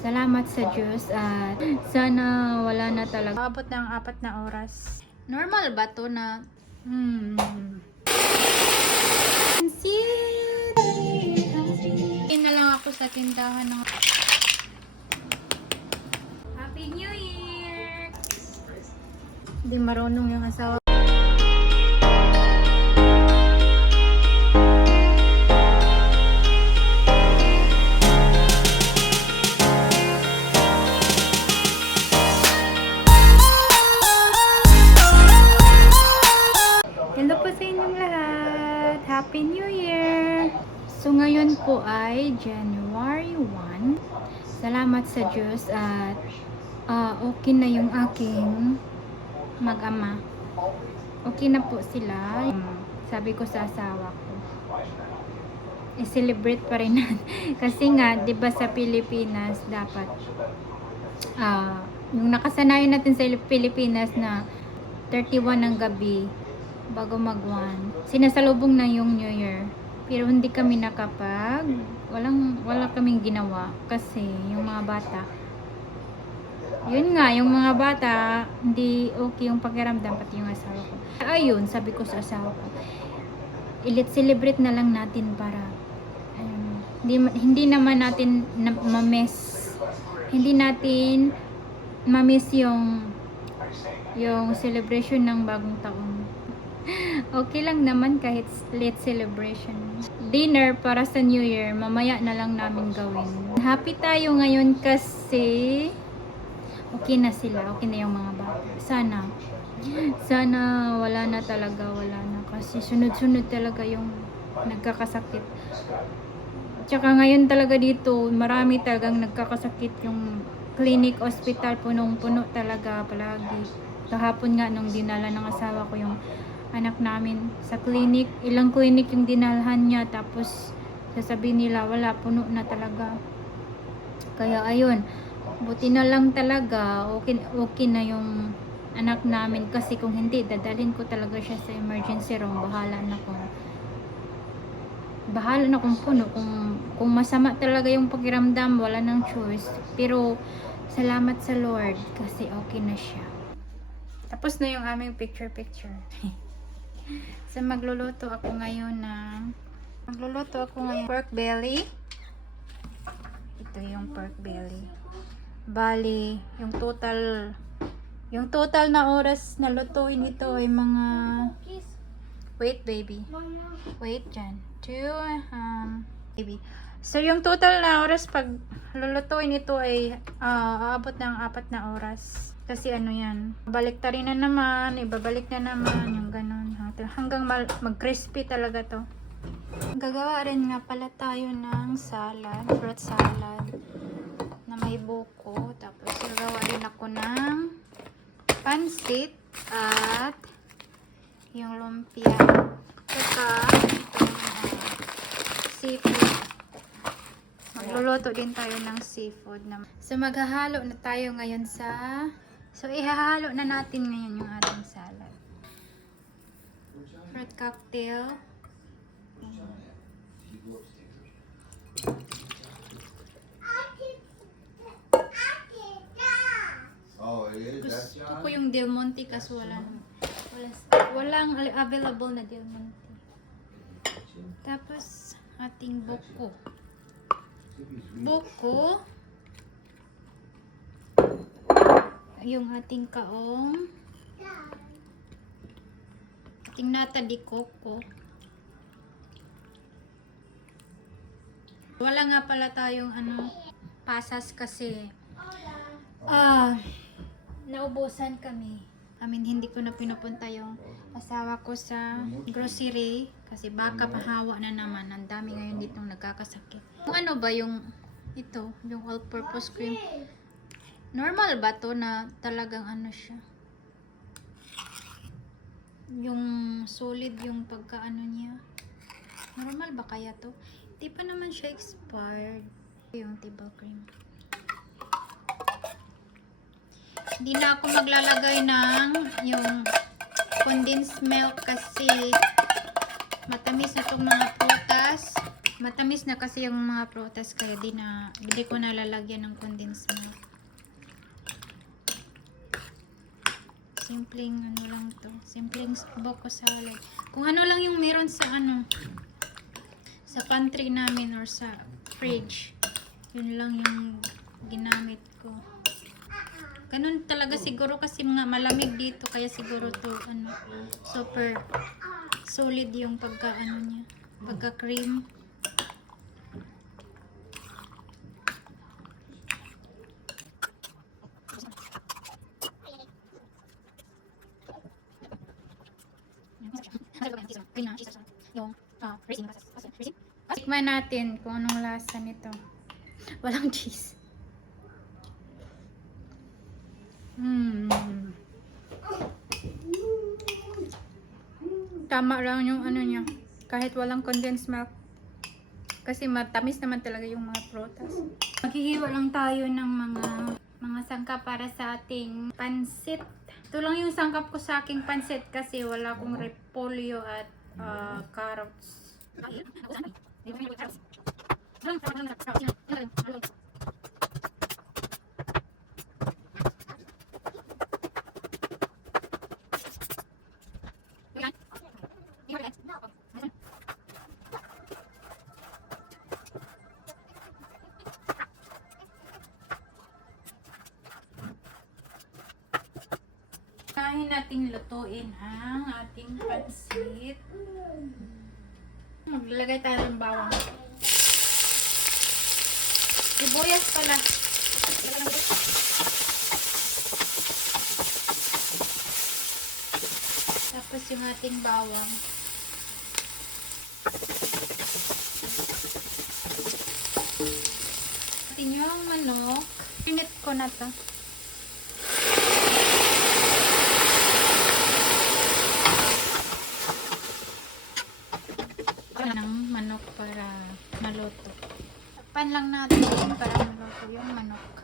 Salamat sa Diyos at sana wala na talaga. Abot ng 4 na oras. Normal ba to na na lang ako sa tindahan ng Happy New Year! Hindi marunong yung asawa. Hello po sa inyong lahat! Happy New Year! So ngayon po ay January 1. Salamat sa Diyos at okay na yung aking mag-ama. Okay na po sila. Sabi ko sa asawa ko, i-celebrate pa rin natin. Kasi nga, di ba sa Pilipinas dapat yung nakasanayan natin sa Pilipinas na 31 ng gabi bago mag-1. Sinasalubong na yung New Year. Pero hindi kami wala kaming ginawa kasi yung mga bata, yun nga, yung mga bata, hindi okay yung pakiramdam, pati yung asawa ko. Ayun, sabi ko sa asawa ko, i-let's celebrate na lang natin para hindi naman natin hindi natin ma-miss yung celebration ng bagong taon. Okay lang naman kahit late celebration. Dinner para sa New Year, mamaya na lang namin gawin. Happy tayo ngayon kasi okay na sila, okay na yung mga bata. Sana wala na kasi sunod-sunod talaga yung nagkakasakit. Tsaka ngayon talaga dito, marami talagang nagkakasakit, yung clinic, hospital, punong-puno talaga palagi. Kahapon nga nung dinala ng asawa ko yung anak namin sa clinic, ilang clinic yung dinalhan niya, tapos sasabihin nila wala, puno na talaga. Kaya ayun, buti na lang talaga okay na yung anak namin, kasi kung hindi, dadalhin ko talaga siya sa emergency room. Bahala na kung puno, kung masama talaga yung pakiramdam, wala nang choice. Pero salamat sa Lord kasi okay na siya. Tapos na yung aming picture. So magluluto ako ngayon pork belly. Ito yung pork belly. Bali, yung total na oras na lutuin ito ay mga, wait baby, wait dyan, baby. So yung total na oras pag lulutuin ito ay aabot ng 4 na oras. Kasi ano yan, baliktarin na naman, ibabalik na naman, yung ganun. Hanggang mag-crispy talaga to. Gagawa rin nga pala tayo ng salad, fruit salad na may buko. Tapos gagawa rin ako ng pansit at yung lumpia. Saka itong seafood. Magluluto din tayo ng seafood. So maghahalo na tayo ngayon ihahalo na natin ngayon yung ating salad. Fruit cocktail. Gusto ko yung Del Monte kasi walang available na Del Monte. Tapos ating buko. Yung ating kaong, ating nata di coco. Wala nga pala tayong pasas kasi naubusan kami. Hindi ko na pinupunta yung asawa ko sa grocery kasi baka pahawa na naman. Ang dami ngayon ditong nagkakasakit. Kung ano ba yung yung all-purpose cream, normal ba to na talagang siya, yung solid yung pagkaano niya, normal ba kaya to? Di pa naman siya expired. Yung table cream, hindi na ako maglalagay ng yung condensed milk kasi matamis na itong mga prutas. Matamis na kasi yung mga prutas kaya di ko nalalagyan ng condensed milk. Simpleng ano lang to. Simpleng buko salad. Kung ano lang yung meron sa sa pantry namin or sa fridge. Yun lang yung ginamit ko. Ganun talaga siguro kasi mga malamig dito kaya siguro to super solid yung pagka niya, pagka cream. Tikman natin kung anong lasa nito. Walang cheese. Tama lang yung niya. Kahit walang condensed milk. Kasi matamis naman talaga yung mga prutas. Maghihiwa lang tayo ng mga sangkap para sa ating pansit. Ito lang yung sangkap ko sa aking pansit kasi wala akong repolyo at carrots. Unahin nating lutuin ang ating pansit. Maglagay tayo ng bawang. Sibuyas pala. Tapos yung ating bawang. Atin yung manok. Pinit ko na to. Ng manok para maluto. Pan lang natin para maluto yung manok.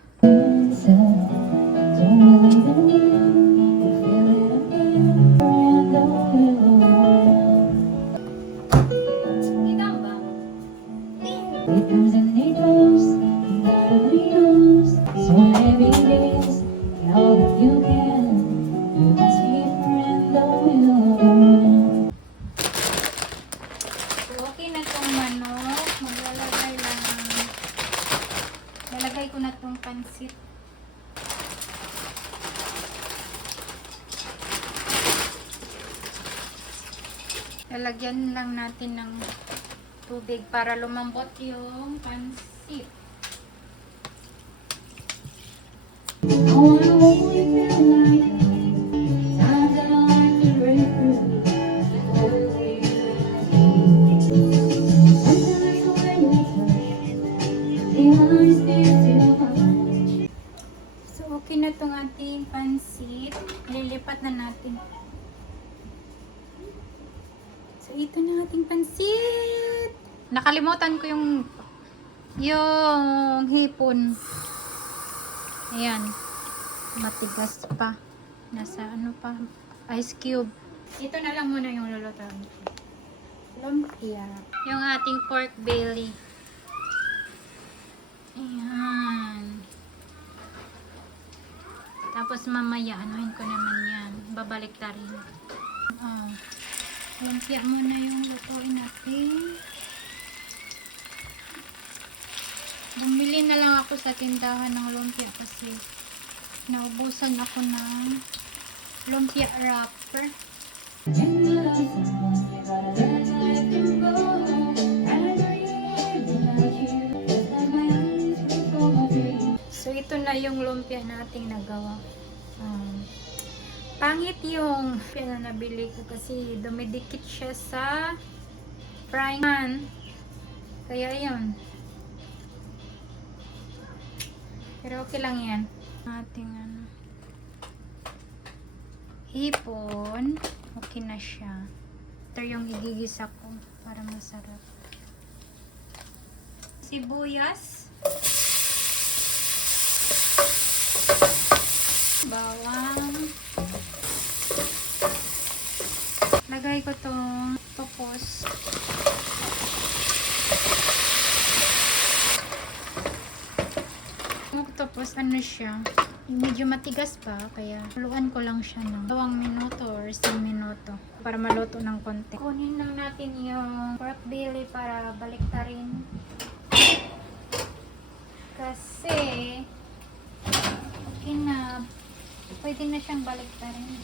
Okay na tong manok. Lalagay ko na tong pansit. Lalagyan lang natin ng tubig para lumambot yung pansit. So, okay na itong ating pansit. Lilipat na natin. So, ito na ating pansit. Nakalimutan ko yung hipon. Ayan. Matigas pa. Nasa ice cube. Ito na lang muna yung lulutuin. Lumpia. Yung ating pork belly. Ayan. Tapos mamaya, anuhin ko naman yan. Babalik ta rin. Lumpia muna yung lutuin natin. Bumili na lang ako sa tindahan ng lumpia kasi naubusan ako ng lumpia wrapper. So ito na yung lumpia nating nagawa. Pangit yung lumpia na nabili ko kasi dumidikit siya sa frying pan. Kaya yun. Pero okay lang yan. Ating hipon. Okay na siya. Ito yung igigisa ko para masarap. Sibuyas. Bawang. Lagay ko tong topos. Tapos ano siya, medyo matigas pa, kaya haluan ko lang siya ng 2 minuto or 1 minuto para maluto ng konti. Kunin lang natin yung pork belly para baliktarin. Kasi, okay na, pwede na siyang baliktarin.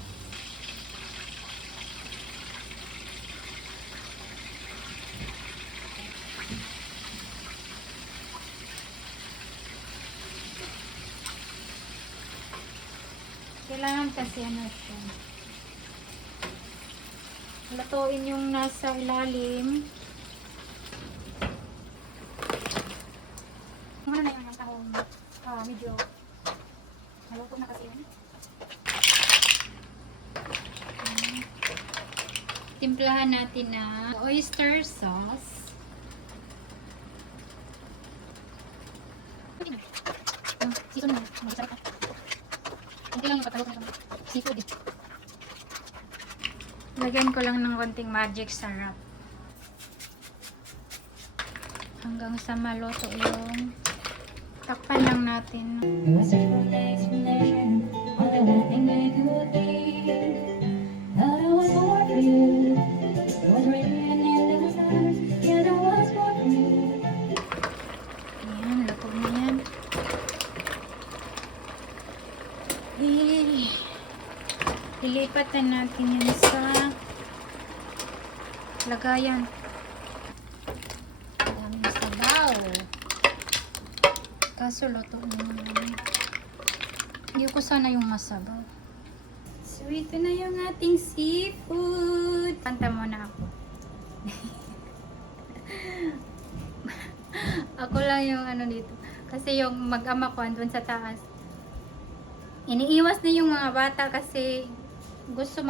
Kailangan kasi ano siya. Lutuin yung nasa ilalim. Ano na yung tahong medyo naluto na kasi yun. Timplahan natin na oyster sauce. Sito na. Masarap na. Hindi lang yung patahok na seafood eh. Lagyan ko lang ng konting magic sarap. Hanggang sa maluto yung takpan lang natin. Ayan, lapog na yan. Ilipat na natin yan sa lagayan. Daming sabaw. Kaso luto naman. Hindi ko sana yung masabaw. So ito na yung ating seafood. Kanta muna ako. Ako lang yung ano dito. Kasi yung mag-ama ko andun sa taas. Iniiwas na yung mga bata kasi gusto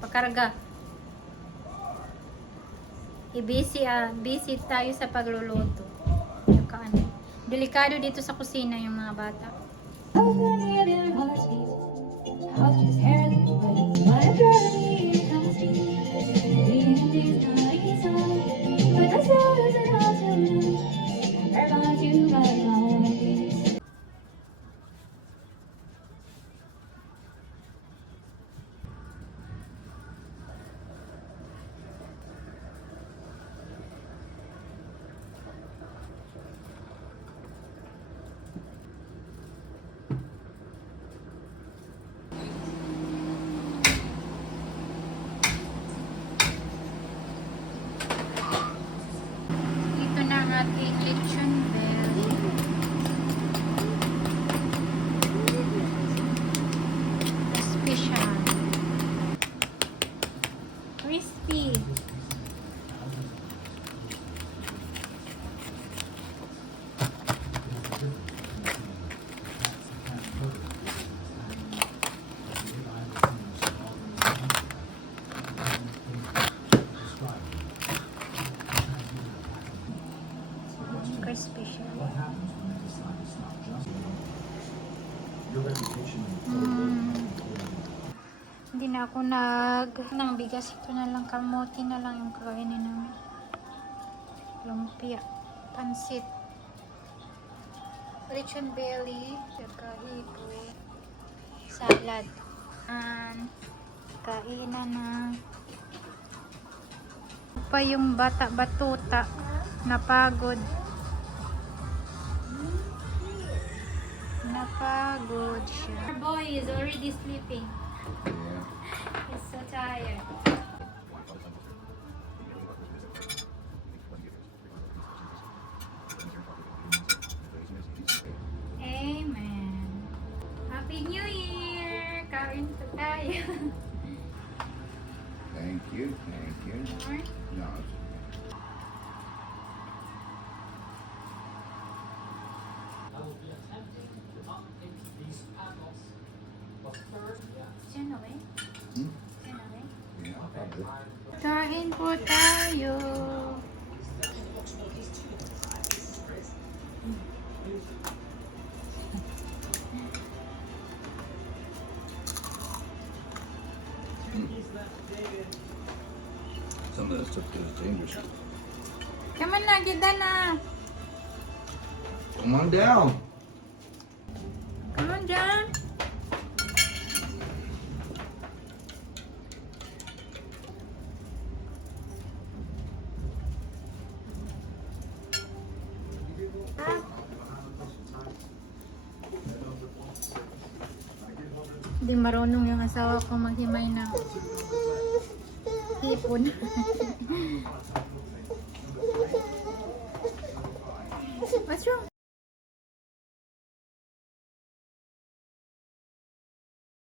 pagkarga. Busy tayo sa pagluluto. Delikado dito sa kusina yung mga bata. Ito na ang ating lechon belly. Special. Crispy. Crispy siya. Hindi na ako ng bigas. Ito na lang, kamote na lang yung kakainin namin. Lumpia, pansit, lechon belly, saka hipon, salad, kainan na. Pa yung bata batuta, napagod. Napagod siya. Our boy is already sleeping. He's so tired. Amen. Happy New Year! Kain po tayo. Thank you, thank you. More? No, Diyan na eh. Hmm? Diyan na eh. yeah, probably. Kain po tayo. Some of that stuff is dangerous. Come on na, gida na. Come on down. Hindi marunong yung asawa ko maghimay ng hipon.